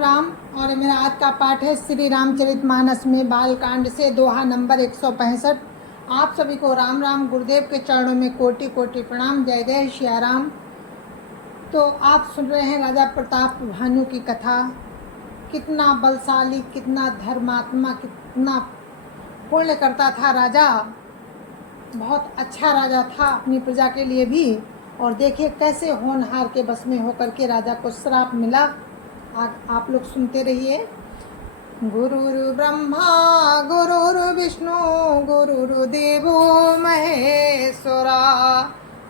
राम। और मेरा आज का पाठ है श्री रामचरितमानस में बालकांड से दोहा नंबर 165। आप सभी को राम राम। गुरुदेव के चरणों में कोटि कोटि प्रणाम। जय जय श्री राम। तो आप सुन रहे हैं राजा प्रताप भानु की कथा। कितना बलशाली, कितना धर्मात्मा, कितना पुण्य करता था राजा। बहुत अच्छा राजा था अपनी प्रजा के लिए भी। और देखिए कैसे होनहार के बस में होकर के राजा को श्राप मिला। आप लोग सुनते रहिए। गुरुर् ब्रह्मा गुरुर् विष्णु गुरुर्देवो महेश्वरा,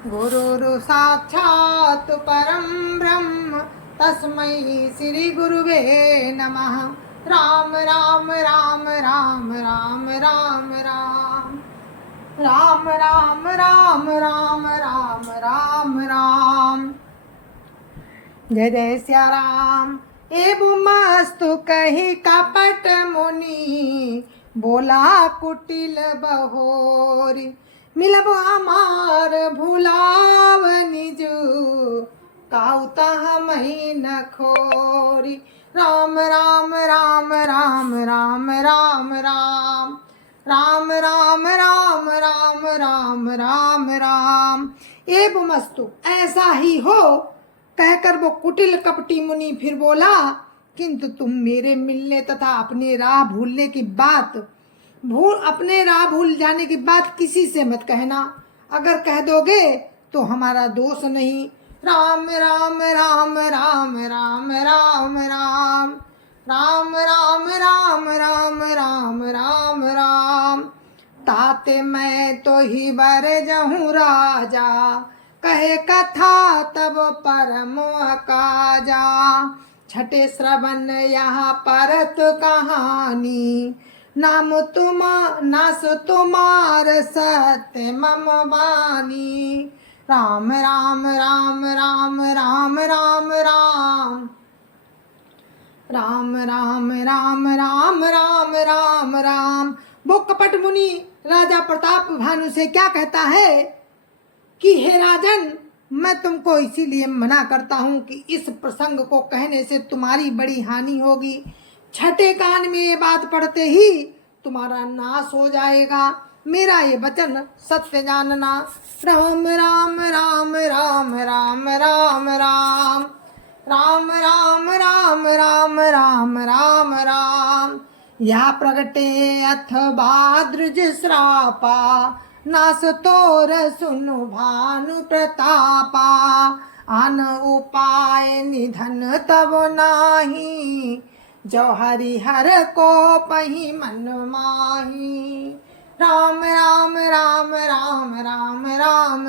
गुरुर् साक्षात् परं ब्रह्म तस्मै श्री गुरुवे नमः। राम राम राम राम राम राम राम राम राम राम राम राम राम राम। जय जय श्या राम। एवमस्तु कही कपट मुनि, बोला कुटिल बहोरी। मिलब हमार भुलाव निज, काउता हमहि न खोरी। राम राम राम राम राम राम राम राम राम राम राम राम राम राम। एवमस्तु ऐसा ही हो कहकर वो कुटिल कपटी मुनि फिर बोला, किंतु तुम मेरे मिलने तथा अपने राह भूलने की बात अपने राह भूल जाने की बात किसी से मत कहना। अगर कह दोगे तो हमारा दोष नहीं। राम राम राम राम राम राम राम राम राम राम राम राम राम राम। ताते मैं तो ही बर जहूँ राजा, कहे कथा तब परम काजा। छठे श्रवण यहाँ परत कहानी, नास तुम्हार सत्य मम वाणी। राम राम राम राम राम राम राम राम राम राम राम राम राम राम। वो कपट मुनि राजा प्रताप भानु से क्या कहता है कि हे राजन, मैं तुमको इसीलिए मना करता हूँ कि इस प्रसंग को कहने से तुम्हारी बड़ी हानि होगी। छठे कान में ये बात पढ़ते ही तुम्हारा नाश हो जाएगा। मेरा ये वचन सत्य जानना। राम राम राम राम राम राम राम राम राम राम राम राम राम राम। या प्रगटे अथवा द्रुज श्रापा, नास तोर सुनु भानु प्रतापा। आन उपाय निधन तब नाही, जो हरिहर को पही मन माही। राम राम राम राम राम राम राम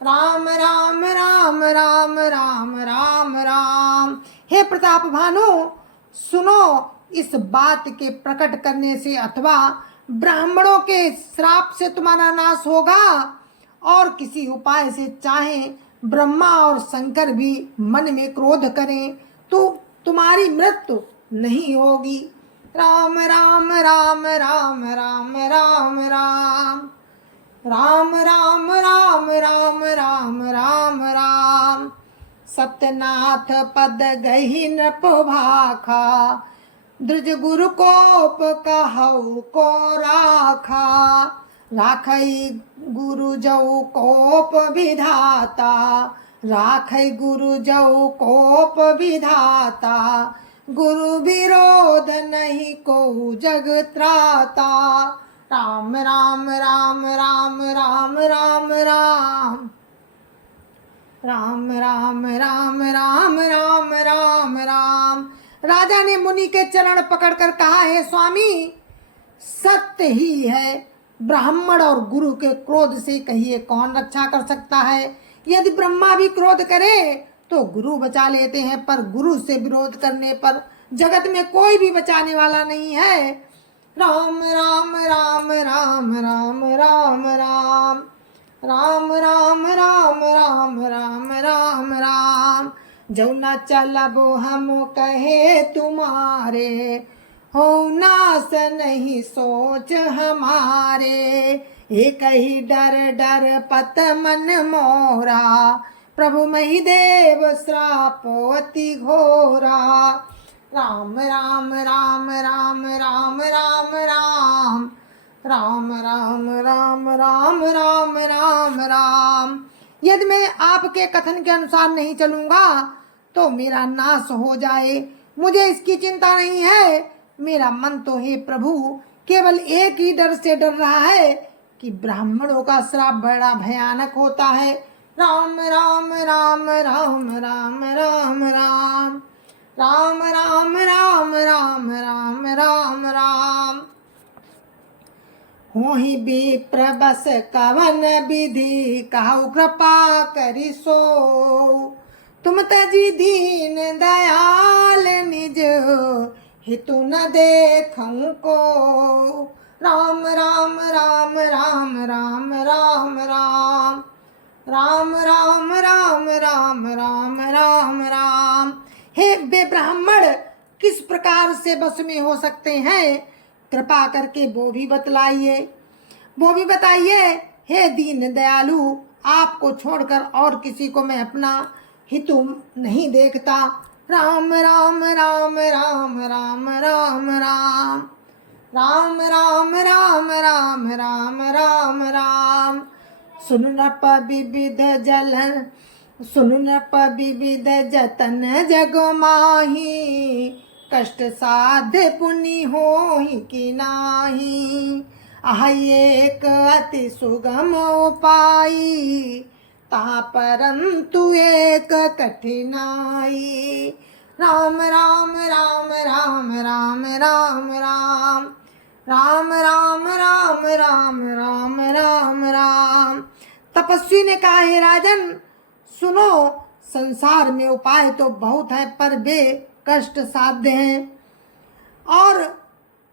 राम राम राम राम राम राम राम। हे प्रताप भानु, सुनो, इस बात के प्रकट करने से अथवा ब्राह्मणों के श्राप से तुम्हारा नाश होगा, और किसी उपाय से चाहे ब्रह्मा और शंकर भी मन में क्रोध करें तो तुम्हारी मृत्यु नहीं होगी। राम राम राम राम राम राम राम राम राम राम राम राम राम राम। सत्यनाथ पद गहीन पोभाखा, द्रुज गुरु कोप कहु को राखा। राखई गुरु जऊ कोप विधाता, राखई गुरु जऊ कोप विधाता। गुरु विरोध नहीं को जग त्राता। राम राम राम राम राम राम राम राम राम राम राम राम राम राम। राजा ने मुनि के चरण पकड़कर कहा, है स्वामी, सत्य ही है। ब्राह्मण और गुरु के क्रोध से कहिए कौन रक्षा कर सकता है। यदि ब्रह्मा भी क्रोध करे तो गुरु बचा लेते हैं, पर गुरु से विरोध करने पर जगत में कोई भी बचाने वाला नहीं है। राम राम राम राम राम राम राम राम राम राम राम राम राम राम। जो न चलबो हम कहे तुम्हारे, हो नास नहीं सोच हमारे। एक ही डर डर पत मन मोरा, प्रभु महिदेव श्रापो अति घोरा। राम राम राम राम राम राम राम राम राम राम राम राम राम राम। यदि मैं आपके कथन के अनुसार नहीं चलूंगा तो मेरा नाश हो जाए, मुझे इसकी चिंता नहीं है। मेरा मन तो हे प्रभु केवल एक ही डर से डर रहा है कि ब्राह्मणों का श्राप बड़ा भयानक होता है। राम राम राम राम राम राम राम राम राम राम राम राम राम राम। होहि विप्र बस कवन विधि कहु कृपा करि सो। तुम तजी दीन दयाल निज हितु न देखूं को। राम राम राम राम राम राम राम राम राम राम राम राम राम राम। हे बे ब्राह्मण किस प्रकार से बस में हो सकते हैं, कृपा करके वो भी बतलाइए, वो भी बताइए। हे दीन दयालु आपको छोड़कर और किसी को मैं अपना हितु नहीं देखता। राम राम राम राम राम राम राम राम राम राम राम राम राम राम। सुन नप विविध जल सुन नप विविध जतन जग माही। कष्ट साध्य पुनि होहि कि नाही। आह एक अति सुगम उपाय ता परंतु एक कठिनाई। राम राम राम राम राम राम राम राम राम राम राम राम राम राम। तपस्वी ने कहा, हे राजन सुनो, संसार में उपाय तो बहुत है पर वे कष्ट साध्य हैं, और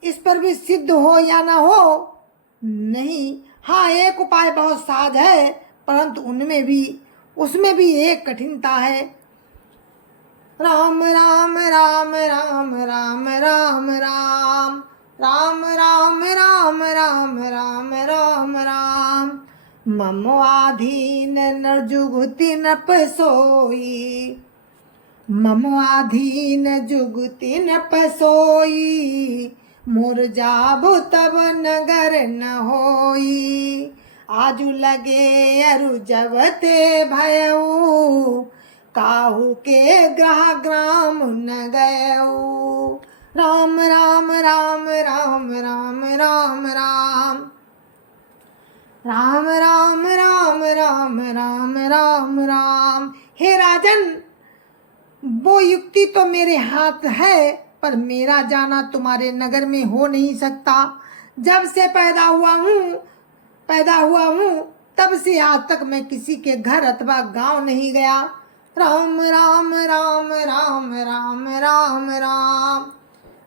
इस पर भी सिद्ध हो या ना हो नहीं। हाँ, एक उपाय बहुत साध है परंतु उसमें भी एक कठिनता है। राम राम राम राम राम राम राम राम राम राम राम राम राम राम। मम आधीन नर जुगति नप सोई। मम आधीन जुगति नप सोई। मोर जाबु तब नगर न होई। आजु लगे अरु जवते भयऊ। काहू के ग्रह ग्राम न गयऊ। राम राम राम राम राम राम राम राम राम राम राम राम राम राम। हे राजन, वो युक्ति तो मेरे हाथ है पर मेरा जाना तुम्हारे नगर में हो नहीं सकता। जब से पैदा हुआ हूँ तब से आज तक मैं किसी के घर अथवा गांव नहीं गया। राम राम राम राम राम राम राम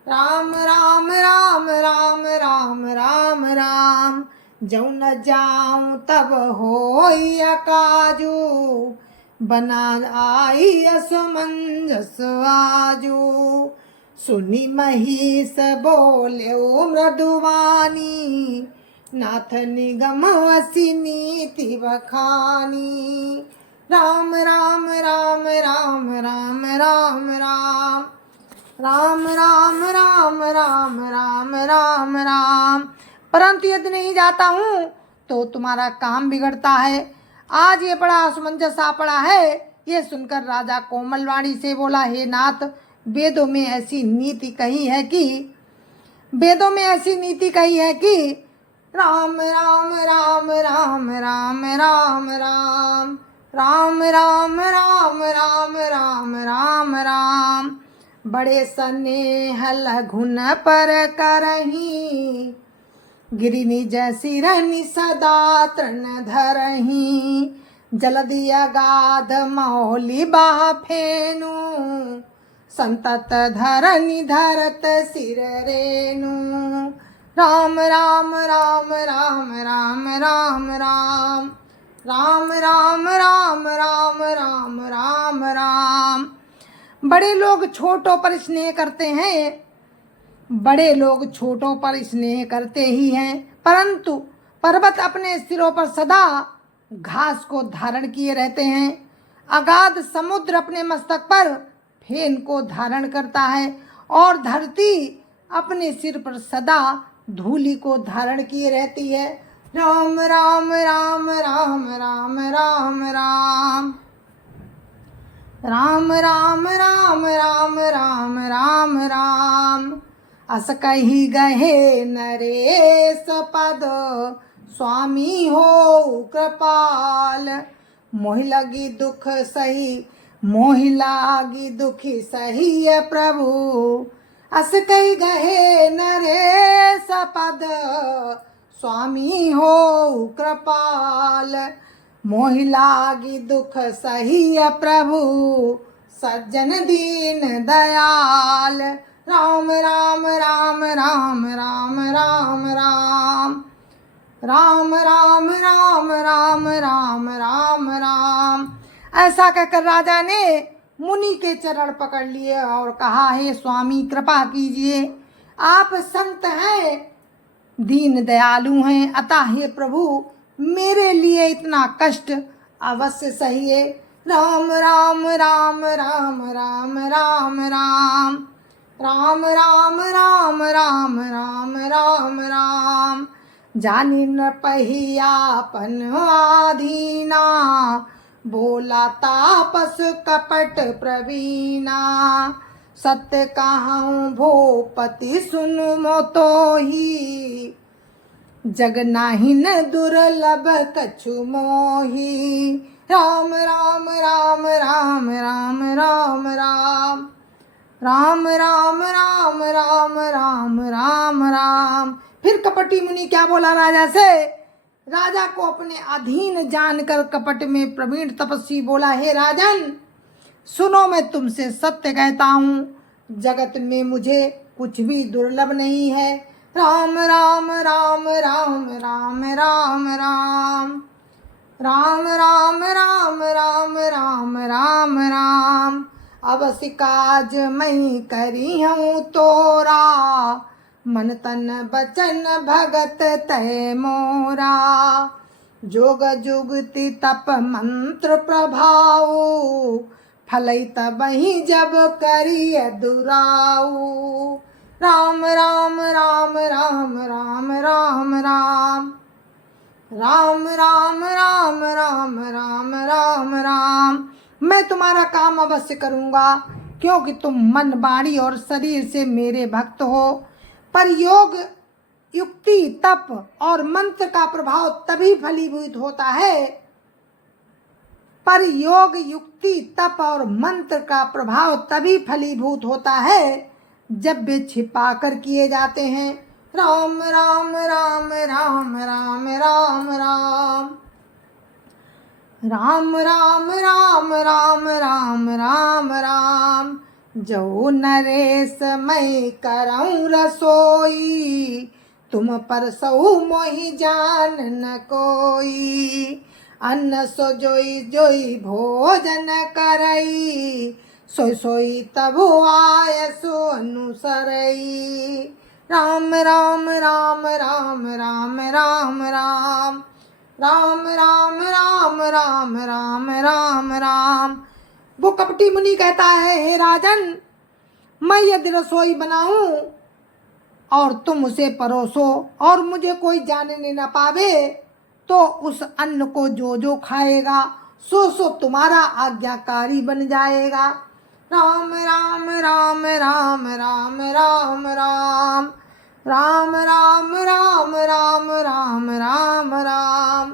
राम राम राम राम राम राम राम। जौ न जाऊं तब होई अकाजू। बना आई असमंजस आजू। सुनी महिष बोले मृदुवानी। नाथ निगम वसी नीति बखानी। राम राम राम राम राम राम राम राम राम राम राम राम राम राम। परंतु यदि नहीं जाता हूँ तो तुम्हारा काम बिगड़ता है। आज ये बड़ा असमंजस आ पड़ा है। ये सुनकर राजा कोमलवाणी से बोला, हे नाथ, वेदों में ऐसी नीति कही है कि राम राम राम राम राम राम राम राम राम राम राम राम राम राम। बड़े स्नेह लघुन पर करही। गिरि निज सिरनि सदा तृण धरही। जलधि अगाध मौलि बाह फेनु। संतत धरनि धरत सिर रेनु। राम राम राम राम राम राम राम राम राम राम राम राम राम राम। बड़े लोग छोटों पर स्नेह करते हैं, बड़े लोग छोटों पर स्नेह करते ही हैं, परंतु पर्वत अपने सिरों पर सदा घास को धारण किए रहते हैं। अगाध समुद्र अपने मस्तक पर फेन को धारण करता है और धरती अपने सिर पर सदा धूलि को धारण किए रहती है। राम राम राम राम राम राम राम राम राम राम राम राम राम राम। अस कही गहे नरेश पद, स्वामी हो कृपाल। मोहि लगी दुख सही, मोहि लागी दुखी सही है प्रभु। अस कही गहे नरेश पद, स्वामी हो कृपाल। मोहि लागी दुख सही है प्रभु, सज्जन दीन दयाल। राम राम राम राम राम राम राम राम राम राम राम राम राम राम। ऐसा कहकर राजा ने मुनि के चरण पकड़ लिए और कहा, हे स्वामी कृपा कीजिए, आप संत हैं, दीन दयालु हैं, अतः हे प्रभु मेरे लिए इतना कष्ट अवश्य सहिए। राम राम राम राम राम राम राम राम राम राम राम राम राम राम। जानी न पहियापन आधीना, बोला तापस कपट प्रवीणा। सत्य कहूँ भूपति सुनु मोतो ही, जग नाहिन दुर्लभ कछु मोही। राम राम राम राम राम राम राम राम राम राम राम राम राम राम। फिर कपटी मुनि क्या बोला राजा से? राजा को अपने अधीन जानकर कपट में प्रवीण तपस्वी बोला, हे राजन सुनो, मैं तुमसे सत्य कहता हूँ, जगत में मुझे कुछ भी दुर्लभ नहीं है। राम राम राम राम राम राम राम राम राम राम राम राम राम राम। अवश्य काज मैं करी हूँ तोरा, मन तन बचन भगत तय मोरा। जोग जुगति तप मंत्र प्रभाव, फलई तबहि जब करिय दुराऊ। राम राम राम राम राम राम राम राम राम राम राम राम राम राम। मैं तुम्हारा काम अवश्य करूँगा, क्योंकि तुम मन वाणी और शरीर से मेरे भक्त हो। पर योग युक्ति तप और मंत्र का प्रभाव तभी फलीभूत होता है, पर योग युक्ति तप और मंत्र का प्रभाव तभी फलीभूत होता है जब वे छिपा कर किए जाते हैं। राम राम राम राम राम राम राम राम राम राम राम राम राम राम। जो नरेश मैं करऊँ रसोई, तुम पर सऊ मोहि जान न कोई। अन्न सो जोई जोई भोजन करई, सोई सोई तबु आय सो अनुसरई। राम राम राम राम राम राम राम राम राम राम राम राम राम राम। वो कपटी मुनि कहता है, हे राजन मैं यदि रसोई बनाऊं और तुम उसे परोसो और मुझे कोई जानने न पावे, तो उस अन्न को जो जो खाएगा सो सो तुम्हारा आज्ञाकारी बन जाएगा। राम राम राम राम राम राम राम राम राम राम राम राम राम राम।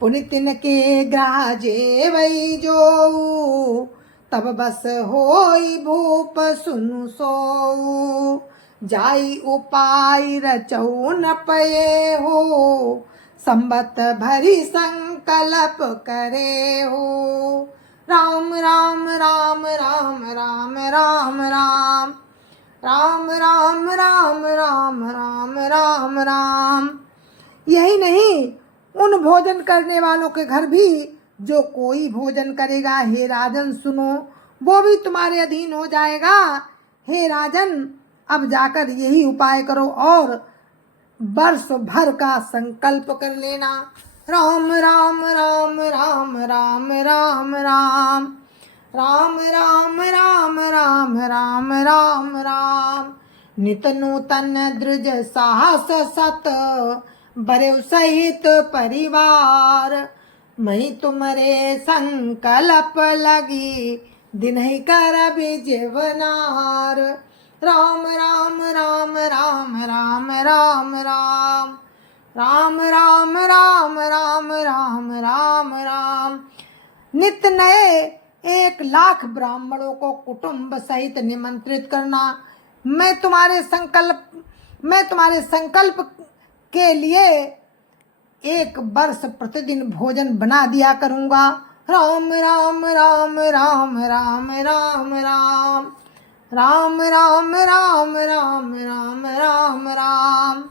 पुनितिन के ग्राजे वही जो, तब बस होई भूप सुनु सोऊ। जाई उपाय रचौ न पये हो, संबत भरी संकल्प करे हो। राम राम राम राम राम राम राम राम राम राम राम राम राम राम। यही नहीं, उन भोजन करने वालों के घर भी जो कोई भोजन करेगा, हे राजन सुनो, वो भी तुम्हारे अधीन हो जाएगा। हे राजन अब जाकर यही उपाय करो और वर्ष भर का संकल्प कर लेना। राम राम राम राम राम राम राम राम राम राम राम राम राम राम। नित नूतन दृज साहस सत बरेव सहित परिवार। मैं तुम्हारे संकल्प लगी दिन ही कर जीवनार। राम राम राम राम राम राम राम राम राम राम राम राम राम राम। नित नए 1,00,000 ब्राह्मणों को कुटुंब सहित निमंत्रित करना। मैं तुम्हारे संकल्प के लिए 1 वर्ष प्रतिदिन भोजन बना दिया करूंगा। राम राम राम राम राम राम राम राम राम राम राम राम राम राम।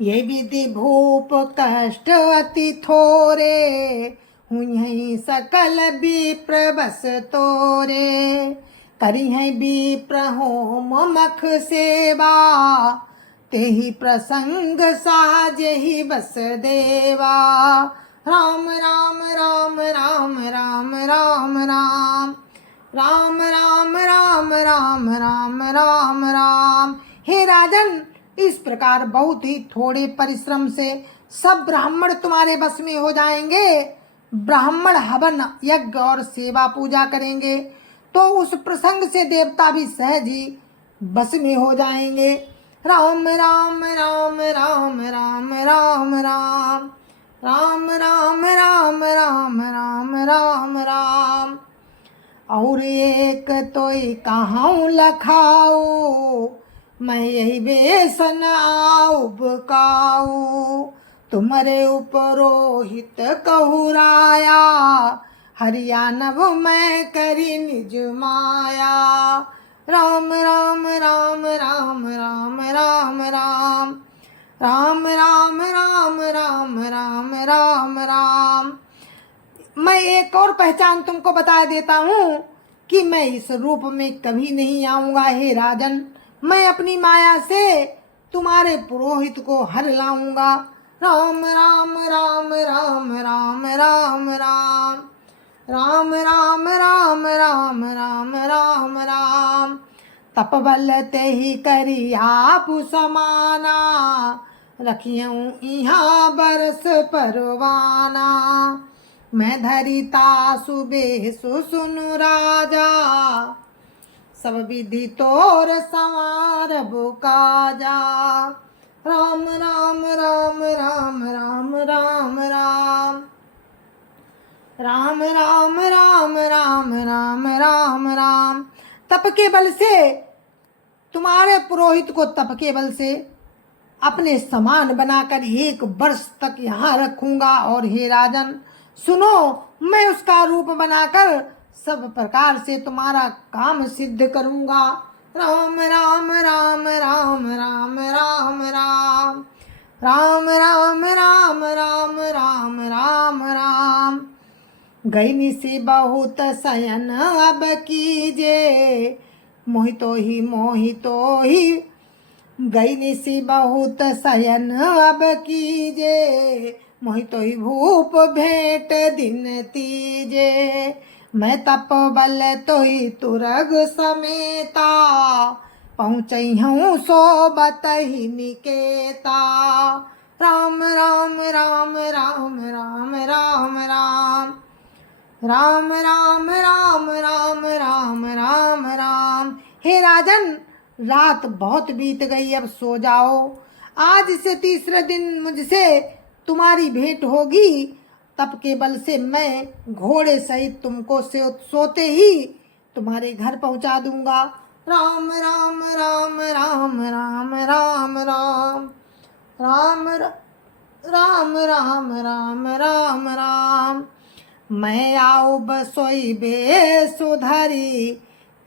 ये विधि भूप कष्ट अति थोरे हुई है सकल विप्र बस तोरे। करी है विप्र होम मख सेवा तेहि प्रसंग साज ही बस देवा। राम राम राम राम राम राम राम राम राम राम राम राम राम राम। हे राजन, इस प्रकार बहुत ही थोड़े परिश्रम से सब ब्राह्मण तुम्हारे बस में हो जाएंगे। ब्राह्मण हवन यज्ञ और सेवा पूजा करेंगे तो उस प्रसंग से देवता भी सहज ही बस में हो जाएंगे। राम राम राम राम राम राम राम राम राम राम राम राम राम राम। और एक तोई कहाऊं लखाऊ मैं यही बेसन आऊ बकाऊ। तुम्हारे उपरोहित कहुराया हरियाणव मैं करी निज माया। राम राम राम राम राम राम राम राम राम राम राम राम राम राम। मैं एक और पहचान तुमको बता देता हूँ कि मैं इस रूप में कभी नहीं आऊँगा। हे राजन, मैं अपनी माया से तुम्हारे पुरोहित को हर लाऊंगा। राम राम राम राम राम राम राम राम राम राम राम राम राम राम। तपबल ते ही करी आप समाना रखियूं इहाँ बरस परवाना। मैं धरिता सुबे सुनु राजा सब विधि तोर संवार बुकाजा। राम राम राम राम राम राम राम राम राम राम राम राम राम राम। तप के बल से तुम्हारे पुरोहित को तप के बल से अपने समान बनाकर 1 वर्ष तक यहाँ रखूंगा। और हे राजन सुनो, मैं उसका रूप बनाकर सब प्रकार से तुम्हारा काम सिद्ध करूंगा। राम राम राम राम राम राम राम राम राम राम राम राम राम राम। गई निसी बहुत शयन अब कीजे मोहितो ही गई निसी बहुत शयन अब कीजे मोहितो ही भूप भेंट दिन तीजे। मैं तप बल तो ही तुरग समेता पहुँचई हूँ सोबत ही निकेता। राम राम राम राम राम राम राम राम राम राम राम राम राम राम। हे राजन, रात बहुत बीत गई, अब सो जाओ। आज से 3रे दिन मुझसे तुम्हारी भेंट होगी। तप के बल से मैं घोड़े सहित तुमको सोते ही तुम्हारे घर पहुंचा दूंगा। राम राम राम राम राम राम राम राम राम राम राम राम राम। मैं आओ बसोई बे सुधरी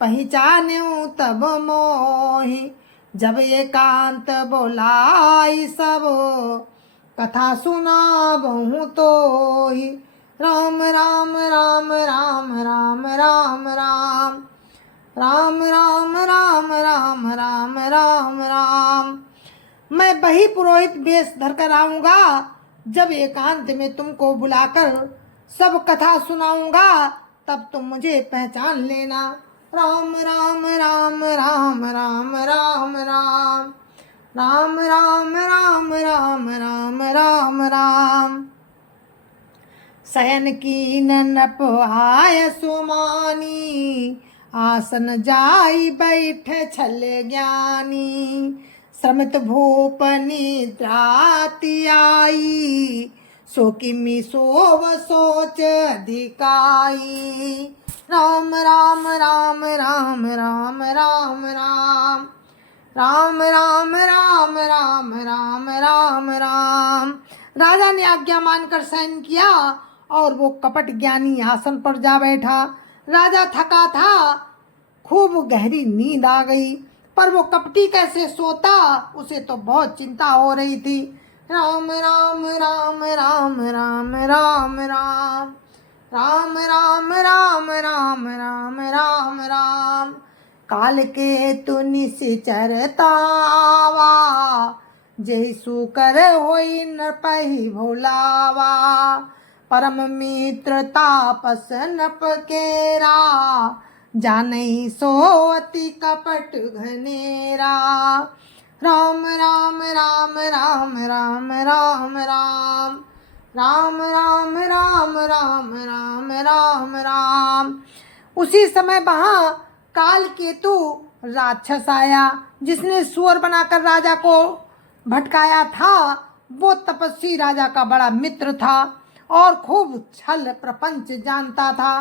पहचान्यूं तब मोही। जब एकांत बोलाई सब कथा सुना बहु तो ही। राम राम राम राम राम राम राम राम राम राम राम राम राम राम। मैं वही पुरोहित वेश धर कर आऊँगा जब एकांत में तुमको बुलाकर सब कथा सुनाऊंगा तब तुम मुझे पहचान लेना। राम राम राम राम राम राम राम राम राम राम राम राम राम राम। शयन की नप आय सुमानी, आसन जाई बैठ छल ज्ञानी। श्रमित भूप निद्राति आई, सो किमि सोव सोच अधिकाई। राम राम राम राम राम राम राम राम राम राम राम राम राम राम। राजा ने आज्ञा मानकर शयन किया और वो कपट ज्ञानी आसन पर जा बैठा। राजा थका था, खूब गहरी नींद आ गई, पर वो कपटी कैसे सोता उसे तो बहुत चिंता हो रही थी। राम राम राम राम राम राम राम राम राम राम राम राम राम राम। काल के तु निश्चरतावा, जैसु कर होई नरपहि भोलावा। परम मित्र तापस नप केरा, जानई सो अति कपट घनेरा। राम राम राम राम राम राम राम राम राम राम राम राम राम राम। उसी समय वहाँ काल केतु राक्षस आया, जिसने सुअर बनाकर राजा को भटकाया था। वो तपस्वी राजा का बड़ा मित्र था और खूब छल प्रपंच जानता था।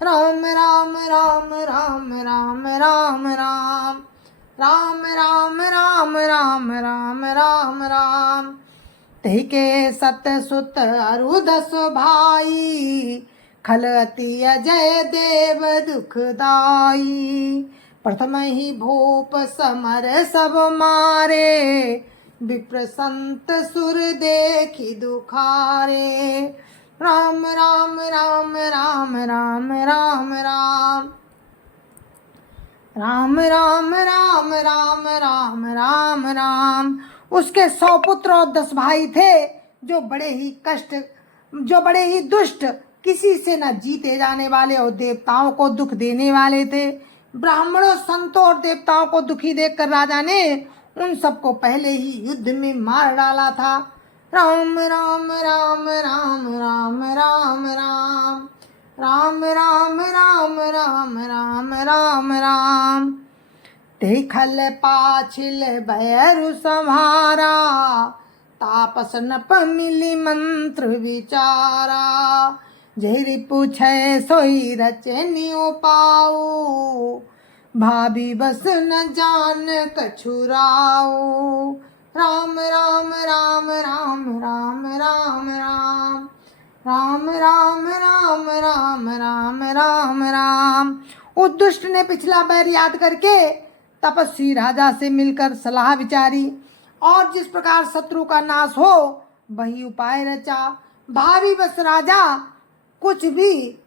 राम राम राम राम राम राम राम राम राम राम राम राम राम राम। तहि के सत सुत अरुदस भाई, खल अति अजय देव दुखदाई। प्रथम ही भूप समर सब मारे, विप्र संत सुर देखी दुखारे। राम राम राम राम राम राम राम राम राम राम राम राम राम राम। उसके 100 पुत्र और 10 भाई थे, जो बड़े ही दुष्ट, किसी से न जीते जाने वाले और देवताओं को दुख देने वाले थे। ब्राह्मणों, संतों और देवताओं को दुखी देखकर राजा ने उन सबको पहले ही युद्ध में मार डाला था। राम राम राम राम राम राम राम राम राम राम राम राम राम राम। देखल पाछिल भैरु संहारा, तापस नप मिली मंत्र विचारा। जहरी पूछे सोई रचनियो पाऊ, भाभी बस न जान कछुराऊ। राम राम राम राम राम राम राम राम राम राम राम राम राम राम। उस दुष्ट ने पिछला बैर याद करके तपस्वी राजा से मिलकर सलाह विचारी और जिस प्रकार शत्रु का नाश हो वही उपाय रचा। भावी बस राजा कुछ भी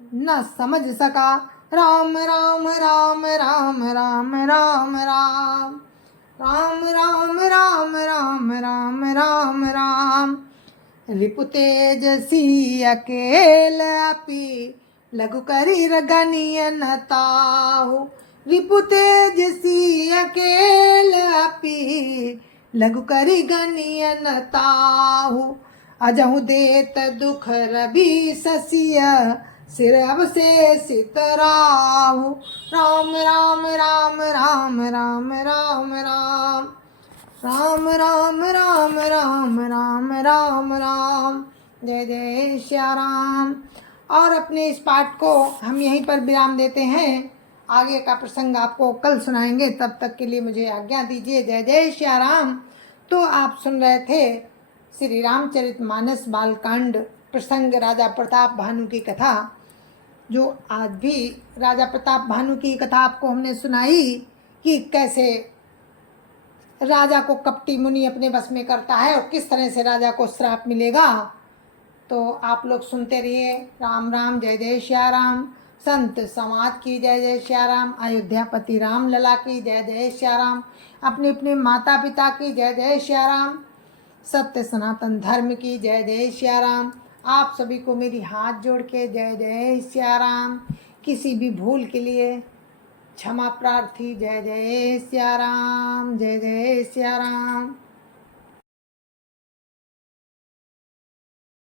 न समझ सका। राम राम राम राम राम राम राम राम राम राम राम राम राम राम। रिपु तेज सी अकेल अपि, लघु करी रगनिय न ताहु। रिपु तेज सी अकेल अपि, लघु करी गनिय न ताहु। अजहु देत दुख रवि ससिय, सिर अवशेषित राहु। राम राम राम राम राम राम राम राम राम राम राम राम राम राम। जय जय श्या राम। और अपने इस पाठ को हम यहीं पर विराम देते हैं। आगे का प्रसंग आपको कल सुनाएंगे, तब तक के लिए मुझे आज्ञा दीजिए। जय जय श्या राम। तो आप सुन रहे थे श्री रामचरितमानस बालकांड प्रसंग राजा प्रताप भानु की कथा, जो आज भी राजा प्रताप भानु की कथा आपको हमने सुनाई कि कैसे राजा को कपटी मुनि अपने बस में करता है और किस तरह से राजा को श्राप मिलेगा। तो आप लोग सुनते रहिए। राम राम। जय जय श्या राम। संत समाज की जय जय श्या राम। अयोध्यापति राम लला की जय जय श्या राम। अपने अपने माता पिता की जय जय श्या राम। सत्य सनातन धर्म की जय जय सिया राम। आप सभी को मेरी हाथ जोड़ के जय जय सिया राम। किसी भी भूल के लिए क्षमा प्रार्थी। जय जय सिया राम, जय जय सिया राम।